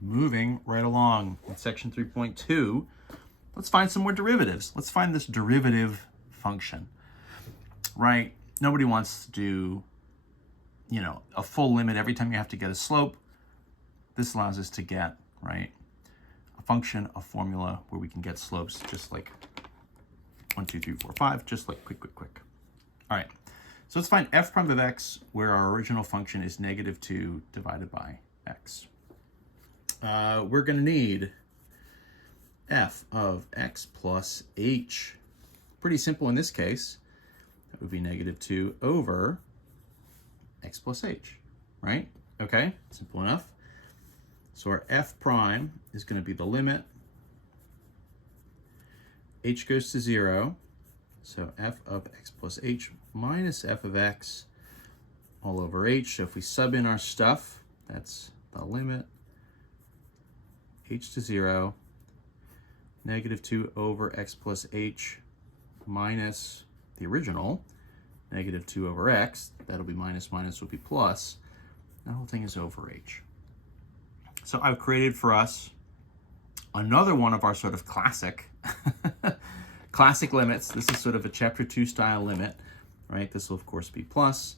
moving right along in section 3.2, let's find some more derivatives. Let's find this derivative function, right? Nobody wants to do, a full limit every time you have to get a slope. This allows us to get, right, a function, a formula where we can get slopes just like 1, 2, 3, 4, 5, just like quick. All right, so let's find f prime of x where our original function is -2 divided by x. We're going to need f of x plus h. Pretty simple in this case. That would be -2 over x plus h, right? Okay, simple enough. So our f prime is going to be the limit. H goes to 0. So f of x plus h minus f of x all over h. So if we sub in our stuff, that's the limit. H to 0, -2 over x plus h minus the original, -2 over x. That'll be minus will be plus. That whole thing is over h. So I've created for us another one of our sort of classic limits. This is sort of a chapter 2 style limit, right? This will of course be plus.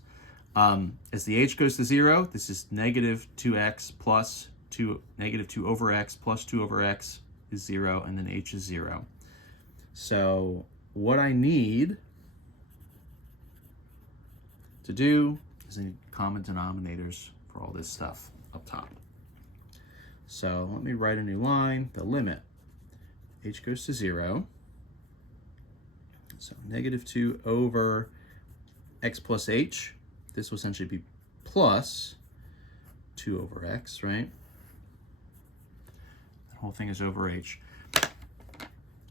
As the h goes to 0, this is -2x plus 2, -2 over x plus 2 over x is 0, and then h is 0. So what I need to do is I need common denominators for all this stuff up top. So let me write a new line. The limit, h goes to 0. So -2 over x plus h. This will essentially be plus 2 over x, right? The whole thing is over h.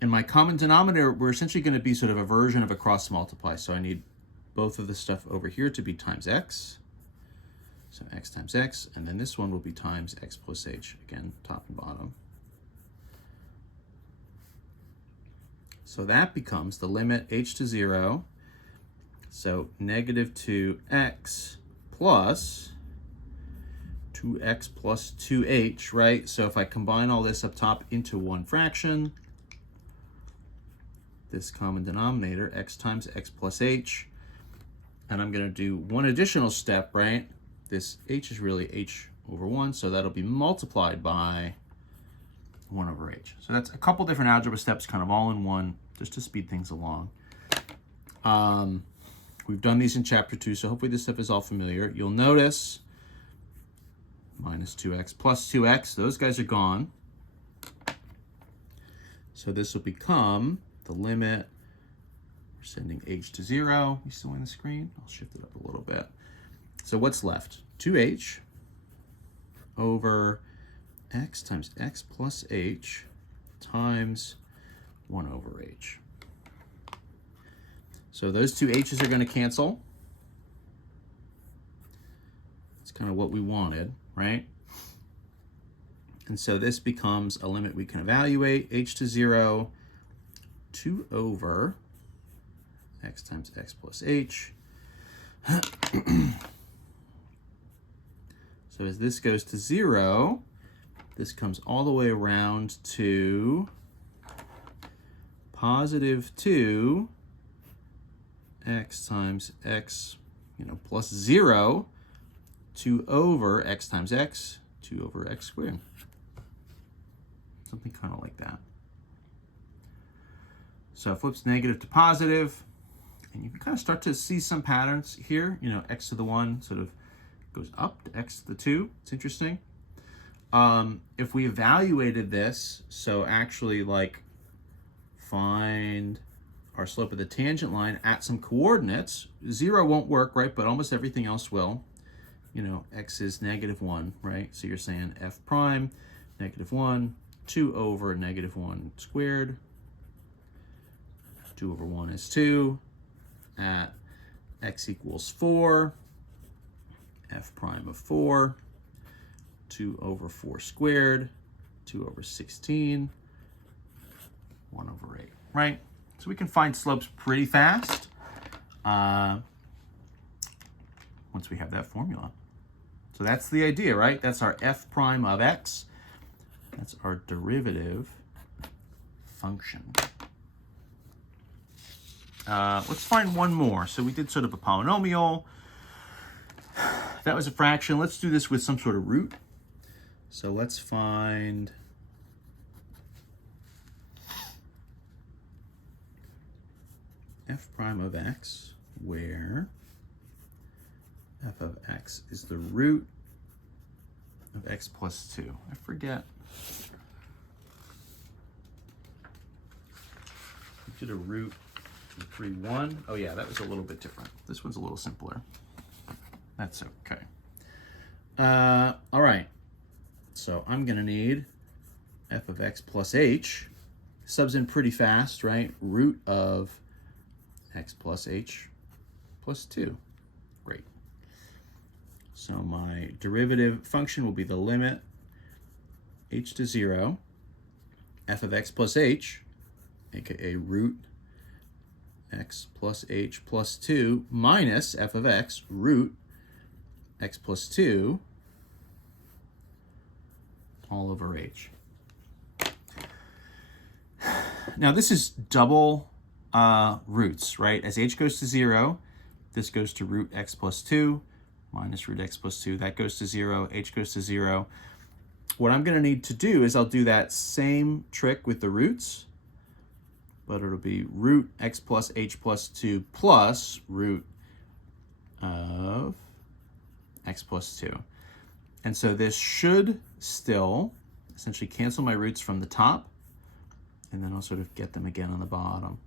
In my common denominator, we're essentially going to be sort of a version of a cross multiply. So I need both of this stuff over here to be times x. So x times x, and then this one will be times x plus h, again, top and bottom. So that becomes the limit h to 0. So -2x plus 2x plus 2h, right? So if I combine all this up top into one fraction, this common denominator, x times x plus h, and I'm going to do one additional step, right? This h is really h over 1, so that'll be multiplied by 1 over h. So that's a couple different algebra steps kind of all in one, just to speed things along. We've done these in chapter 2, so hopefully this stuff is all familiar. You'll notice -2x plus 2x, those guys are gone. So this will become the limit. We're sending h to 0. You still on the screen? I'll shift it up a little bit. So what's left? 2h over x times x plus h times 1 over h. So those two h's are going to cancel. It's kind of what we wanted, right? And so this becomes a limit we can evaluate. H to 0, 2 over x times x plus h. So as this goes to 0, this comes all the way around to +2 x times x, plus 0, 2 over x times x, 2 over x squared. Something kind of like that. So it flips negative to positive, and you can kind of start to see some patterns here. X to the 1 sort of goes up to x to the 2. It's interesting. If we evaluated this, so actually find our slope of the tangent line at some coordinates, 0 won't work, right? But almost everything else will. X is -1, right? So you're saying f prime, -1, 2 over -1 squared. 2 over 1 is 2. At x equals 4, f prime of 4, 2 over 4 squared, 2 over 16, 1 over 8, right? So we can find slopes pretty fast once we have that formula. So that's the idea, right? That's our f prime of x. That's our derivative function. Let's find one more. So we did sort of a polynomial. That was a fraction. Let's do this with some sort of root. So let's find f prime of x, where f of x is the root of x plus 2. I forget. We did a root in 3, 1. Oh yeah, that was a little bit different. This one's a little simpler. That's okay. All right. So I'm going to need f of x plus h. Subs in pretty fast, right? Root of x plus h plus 2. Great. So my derivative function will be the limit h to 0, f of x plus h, aka root x plus h plus 2, minus f of x, root x plus 2, all over h. Now this is double roots, right? As h goes to 0, this goes to root x plus 2, minus root x plus 2. That goes to 0, h goes to 0. What I'm going to need to do is I'll do that same trick with the roots, but it'll be root x plus h plus 2 plus root of x plus 2. And so this should still essentially cancel my roots from the top, and then I'll sort of get them again on the bottom.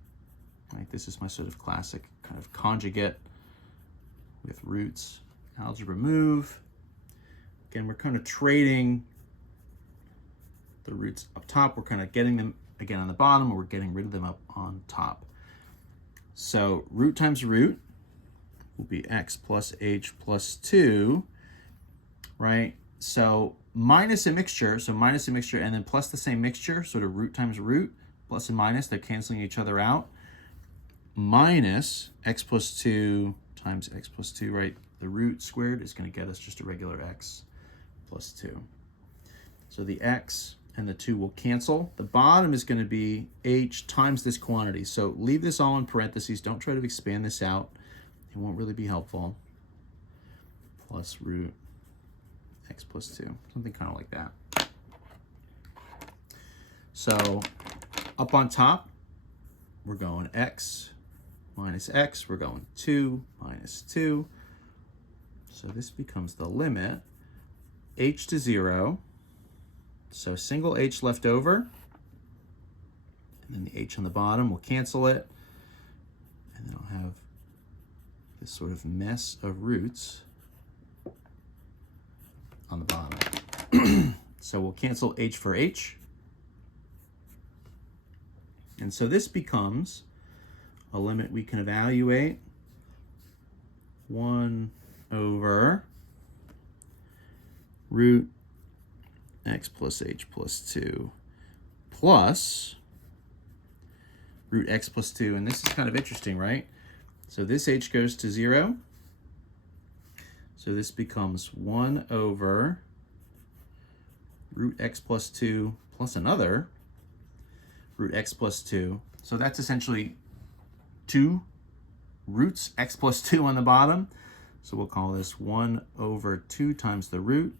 Right? This is my sort of classic kind of conjugate with roots. Algebra move. Again, we're kind of trading the roots up top. We're kind of getting them again on the bottom, or we're getting rid of them up on top. So root times root will be x plus h plus 2, right? So minus a mixture, and then plus the same mixture, sort of root times root, plus and minus, they're canceling each other out, minus x plus 2 times x plus 2, right? The root squared is going to get us just a regular x plus 2. So the x and the 2 will cancel. The bottom is going to be h times this quantity. So leave this all in parentheses. Don't try to expand this out. It won't really be helpful. Plus root x plus 2, something kind of like that. So up on top, we're going x minus x. We're going 2 minus 2. So this becomes the limit h to 0. So single h left over, and then the h on the bottom will cancel it, and then I'll have this sort of mess of roots on the bottom. So we'll cancel h for h. And so this becomes a limit we can evaluate 1 over root x plus h plus 2 plus root x plus 2. And this is kind of interesting, right? So this h goes to 0. So this becomes 1 over root x plus 2 plus another root x plus 2. So that's essentially 2 roots x plus 2 on the bottom. So we'll call this 1 over 2 times the root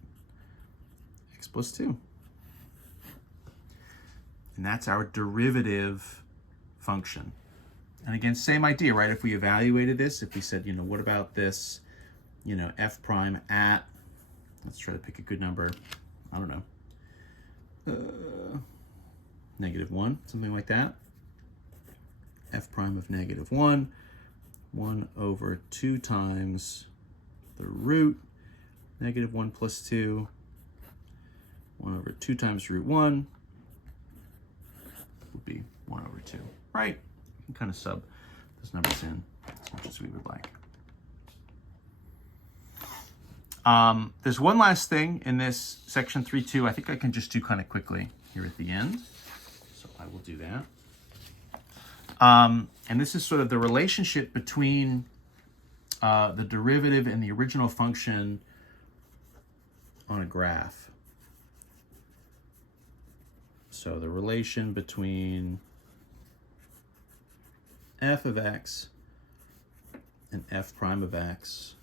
x plus 2. And that's our derivative function. And again, same idea, right? If we evaluated this, if we said, what about this, f prime at, let's try to pick a good number, I don't know, -1, something like that. F prime of -1, 1 over 2 times the root, -1 plus 2, 1 over 2 times root 1 would be 1 over 2, right? You can kind of sub those numbers in as much as we would like. There's one last thing in this section 3.2. I think I can just do kind of quickly here at the end. So I will do that. And this is sort of the relationship between the derivative and the original function on a graph. So the relation between f of x and f prime of x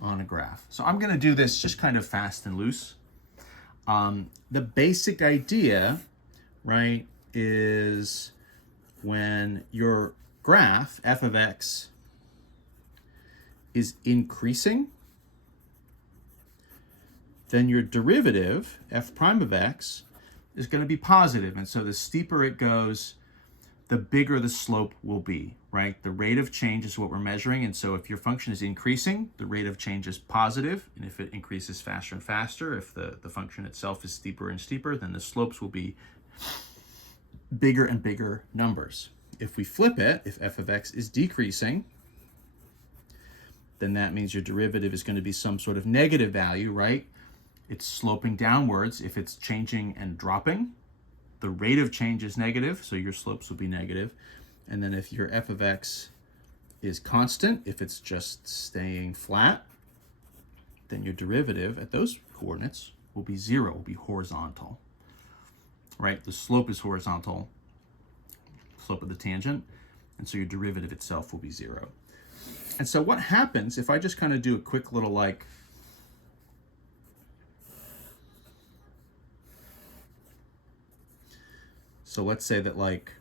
on a graph. So I'm going to do this just kind of fast and loose. The basic idea, right, is when your graph, f of x, is increasing, then your derivative, f prime of x, is going to be positive. And so the steeper it goes, the bigger the slope will be, right? The rate of change is what we're measuring. And so if your function is increasing, the rate of change is positive. And if it increases faster and faster, if the function itself is steeper and steeper, then the slopes will be bigger and bigger numbers. If we flip it, if f of x is decreasing, then that means your derivative is going to be some sort of negative value, right? It's sloping downwards. If it's changing and dropping, the rate of change is negative, so your slopes will be negative. And then if your f of x is constant, if it's just staying flat, then your derivative at those coordinates will be 0, will be horizontal, right? The slope is horizontal, slope of the tangent, and so your derivative itself will be 0. And so what happens if I just kind of do a quick little like, so let's say that like,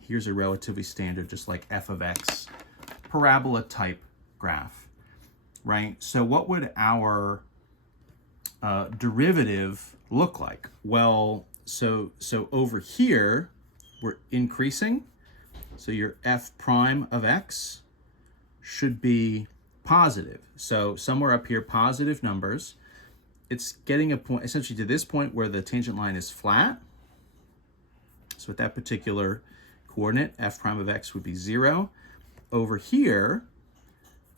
here's a relatively standard, just like f of x, parabola type graph, right? So what would our derivative look like? Well, so over here, we're increasing. So your f prime of x should be positive. So somewhere up here, positive numbers. It's getting a point, essentially to this point where the tangent line is flat. So at that particular coordinate, f prime of x would be 0. Over here,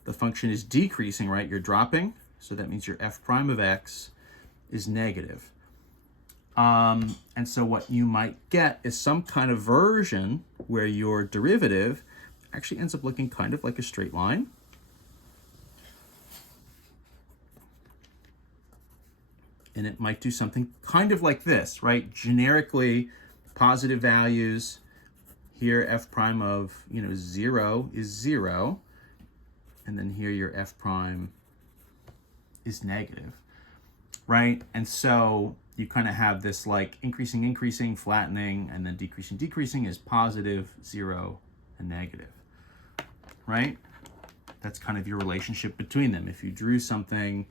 the function is decreasing, right? You're dropping. So that means your f prime of x is negative. And so what you might get is some kind of version where your derivative actually ends up looking kind of like a straight line. And it might do something kind of like this, right? Generically, positive values. Here, f prime of 0 is 0. And then here your f prime is negative, right? And so you kind of have this like increasing, flattening, and then decreasing is positive, 0, and negative, right? That's kind of your relationship between them. If you drew something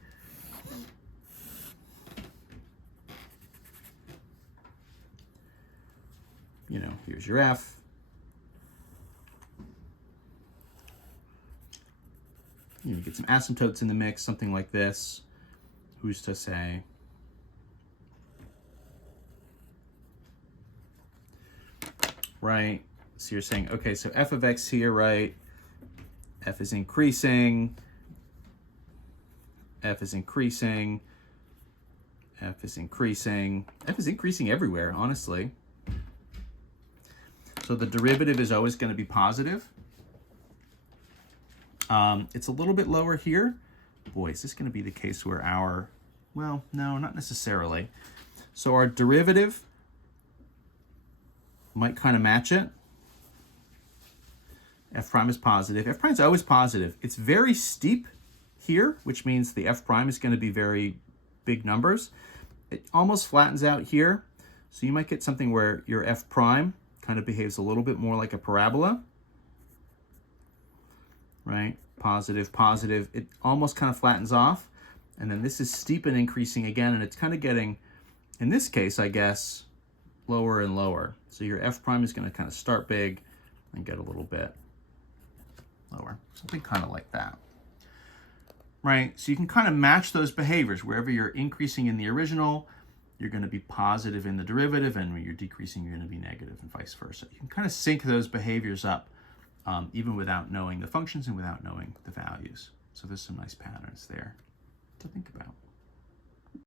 here's your f. You get some asymptotes in the mix, something like this. Who's to say? Right? So you're saying, okay, so f of x here, right? F is increasing. F is increasing. F is increasing. F is increasing everywhere, honestly. So the derivative is always going to be positive. It's a little bit lower here. Boy, is this going to be the case where our, well, no, not necessarily. So our derivative might kind of match it. F prime is positive. F prime is always positive. It's very steep here, which means the F prime is going to be very big numbers. It almost flattens out here. So you might get something where your F prime kind of behaves a little bit more like a parabola, right? Positive, positive. It almost kind of flattens off. And then this is steep and increasing again, and it's kind of getting, in this case, I guess, lower and lower. So your F prime is going to kind of start big and get a little bit lower. Something kind of like that, right? So you can kind of match those behaviors. Wherever you're increasing in the original, you're going to be positive in the derivative, and when you're decreasing, you're going to be negative, and vice versa. You can kind of sync those behaviors up, even without knowing the functions and without knowing the values. So there's some nice patterns there to think about.